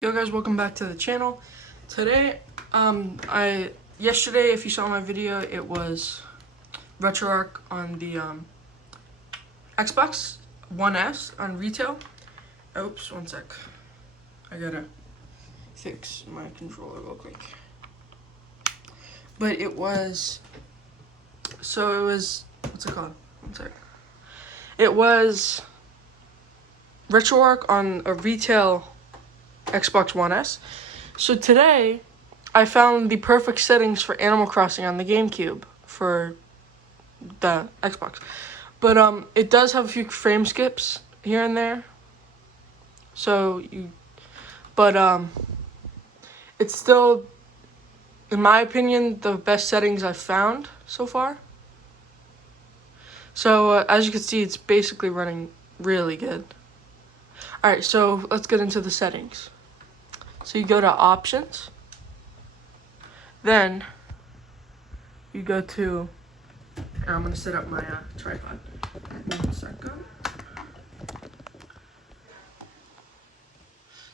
Yo guys, welcome back to the channel. Today, yesterday, if you saw my video, it was RetroArch on the Xbox One S on retail. Oops, one sec. I gotta fix my controller real quick. But it was, what's it called? One sec. It was RetroArch on a retail Xbox One S. So today, I found the perfect settings for Animal Crossing on the GameCube for the Xbox. But it does have a few frame skips here and there. It's still, in my opinion, the best settings I've found so far. So as you can see, it's basically running really good. Alright, so let's get into the settings. So you go to options, then you go to, and I'm going to set up my tripod. 1 second.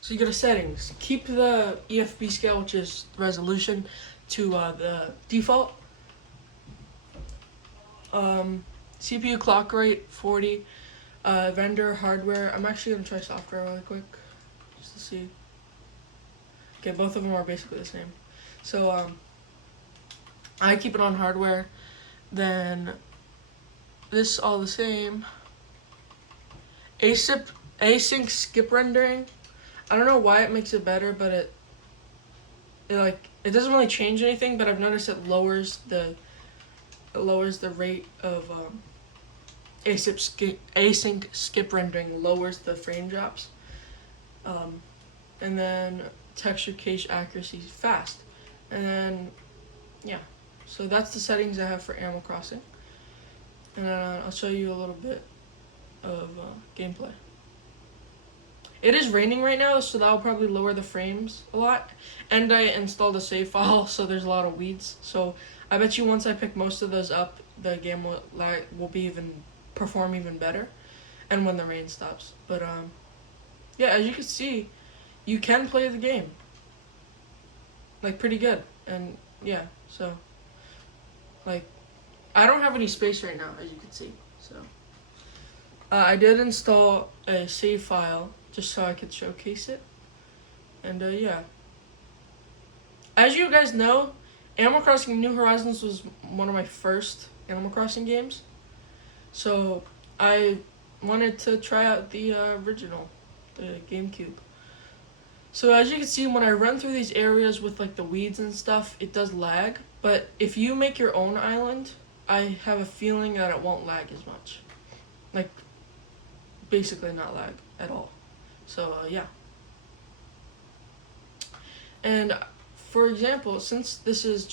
So you go to settings, keep the EFB scale, which is resolution, to the default. CPU clock rate 40, render hardware. I'm actually going to try software really quick, just to see. Okay, both of them are basically the same. So, I keep it on hardware. Then, this all the same. Async skip rendering. I don't know why it makes it better, but it doesn't really change anything. But I've noticed it lowers the rate of async skip rendering. Lowers the frame drops. And then texture cache accuracy is fast. And then, yeah. So that's the settings I have for Animal Crossing. And I'll show you a little bit of gameplay. It is raining right now, so that'll probably lower the frames a lot. And I installed a save file, so there's a lot of weeds. So I bet you once I pick most of those up, the game will perform even better. And when the rain stops. But yeah, as you can see, you can play the game like pretty good. And yeah, so like I don't have any space right now, as you can see. So I did install a save file just so I could showcase it. And yeah, as you guys know, Animal Crossing New Horizons was one of my first Animal Crossing games, so I wanted to try out the original, the GameCube. So as you can see, when I run through these areas with like the weeds and stuff, it does lag. But if you make your own island, I have a feeling that it won't lag as much. Like, basically not lag at all. So yeah. And for example, since this is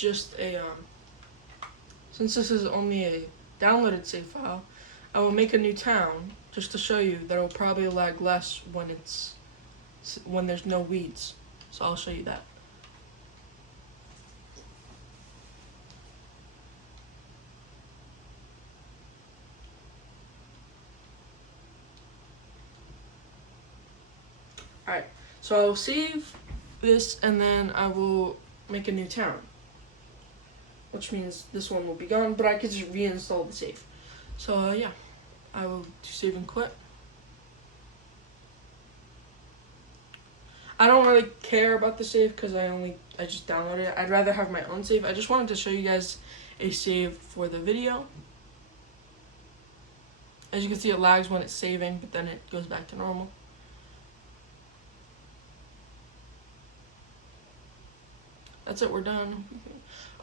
only a downloaded save file, I will make a new town just to show you that it will probably lag less when there's no weeds. So I'll show you that. Alright, so I'll save this and then I will make a new town. Which means this one will be gone, but I could just reinstall the save. So yeah, I will do save and quit. I don't really care about the save because I just downloaded it. I'd rather have my own save. I just wanted to show you guys a save for the video. As you can see, it lags when it's saving, but then it goes back to normal. That's it, we're done.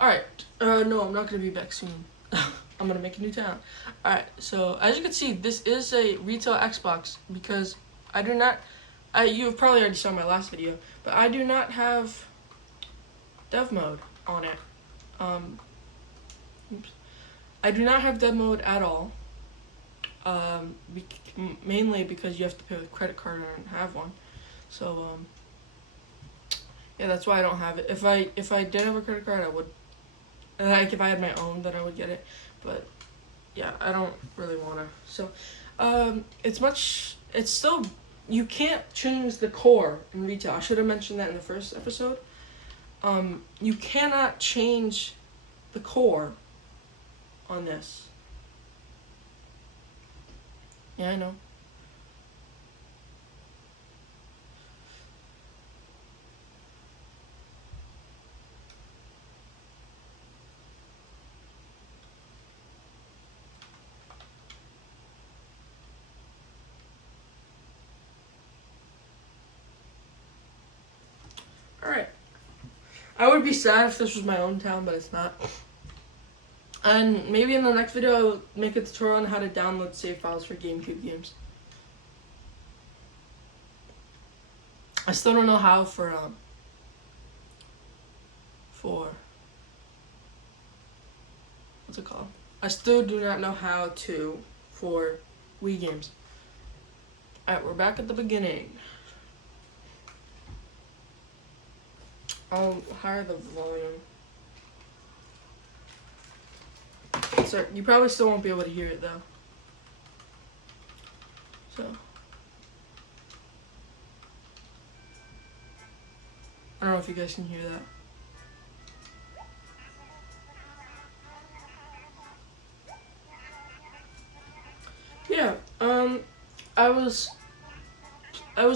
Alright, no, I'm not going to be back soon. I'm going to make a new town. Alright, so as you can see, this is a retail Xbox because I do not... you probably already saw my last video, but I do not have dev mode on it. I do not have dev mode at all. Mainly because you have to pay with a credit card and I don't have one. So, yeah, that's why I don't have it. If I did have a credit card, I would. Like, if I had my own, then I would get it. But, yeah, I don't really want to. So, it's still you can't change the core in retail. I should have mentioned that in the first episode. You cannot change the core on this. Yeah, I know. Alright. I would be sad if this was my own town, but it's not. And maybe in the next video I'll make a tutorial on how to download save files for GameCube games. I still don't know how for what's it called? I still do not know how to for Wii games. Alright, we're back at the beginning. I'll higher the volume. So you probably still won't be able to hear it though. So I don't know if you guys can hear that. Yeah, I was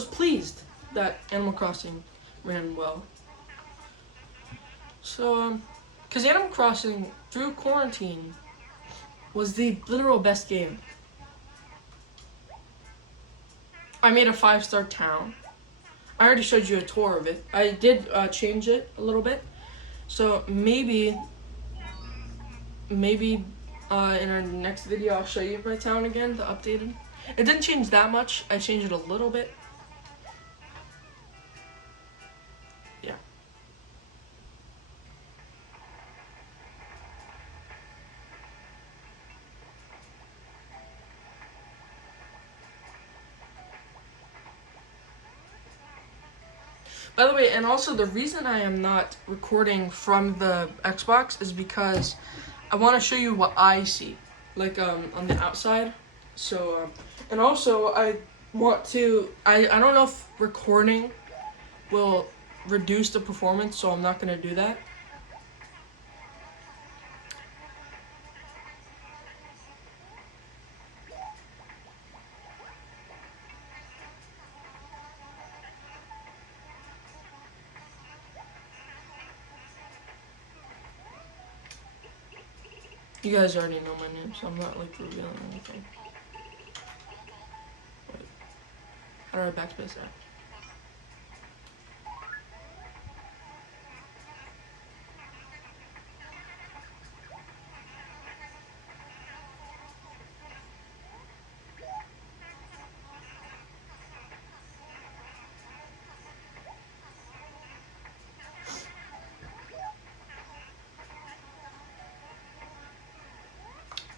pleased that Animal Crossing ran well. So, because Animal Crossing, through quarantine, was the literal best game. I made a 5-star town. I already showed you a tour of it. I did change it a little bit. So maybe in our next video I'll show you my town again, the updated. It didn't change that much. I changed it a little bit. Yeah. By the way, and also the reason I am not recording from the Xbox is because I want to show you what I see, like on the outside. So, and also I want to, I don't know if recording will reduce the performance, so I'm not going to do that. You guys already know my name, so I'm not like revealing anything. Wait. How do I backspace that?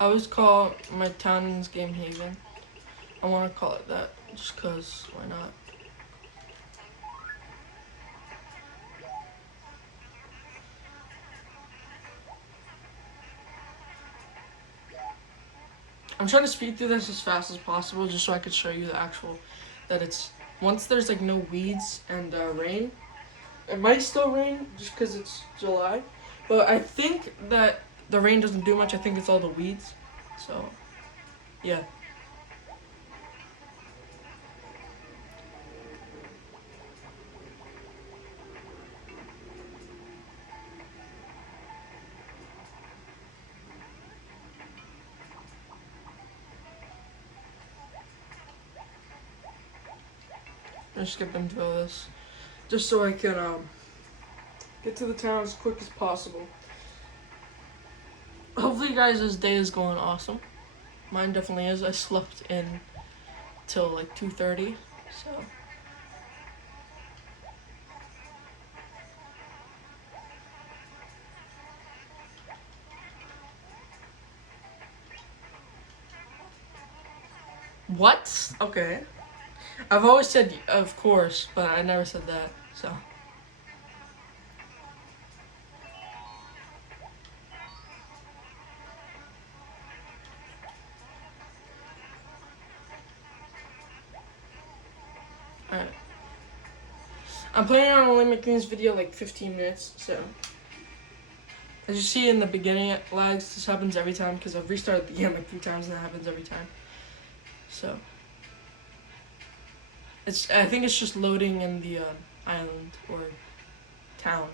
I always call my town in this game Haven. I want to call it that just cause why not? I'm trying to speed through this as fast as possible just so I could show you the actual, that it's, once there's like no weeds and rain, it might still rain just because it's July, but I think that the rain doesn't do much. I think it's all the weeds, so yeah. I'm just skip into this just so I can get to the town as quick as possible. Hopefully you guys' day is going awesome. Mine definitely is. I slept in till like 2:30, so what? Okay. I've always said of course, but I never said that, so. I'm planning on only making this video like 15 minutes, so. As you see in the beginning, it lags. This happens every time because I've restarted the game like 3 times and that happens every time. So. I think it's just loading in the island or town.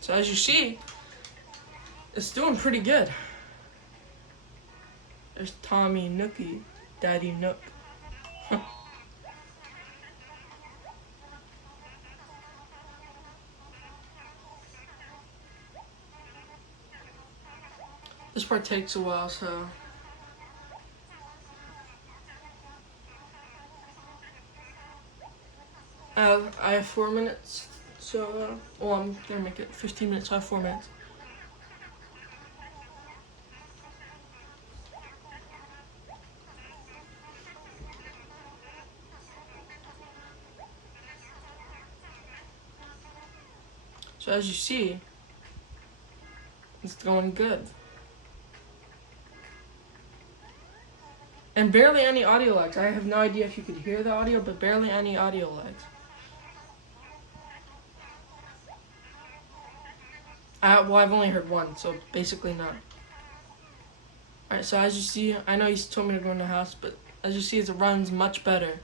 So as you see, it's doing pretty good. There's Tommy Nookie, Daddy Nook. This part takes a while, so. I have 4 minutes, so, well, I'm gonna make it 15 minutes, so I have 4 minutes. So as you see, it's going good. And barely any audio lags. I have no idea if you could hear the audio, but barely any audio lags. Well, I've only heard one, so basically none. Alright, so as you see, I know he's told me to go in the house, but as you see, it runs much better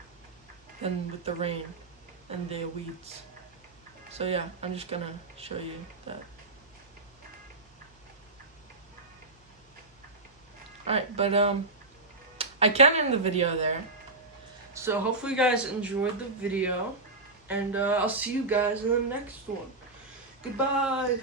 than with the rain and the weeds. So yeah, I'm just gonna show you that. Alright, but I can end the video there. So hopefully you guys enjoyed the video, and I'll see you guys in the next one. Goodbye!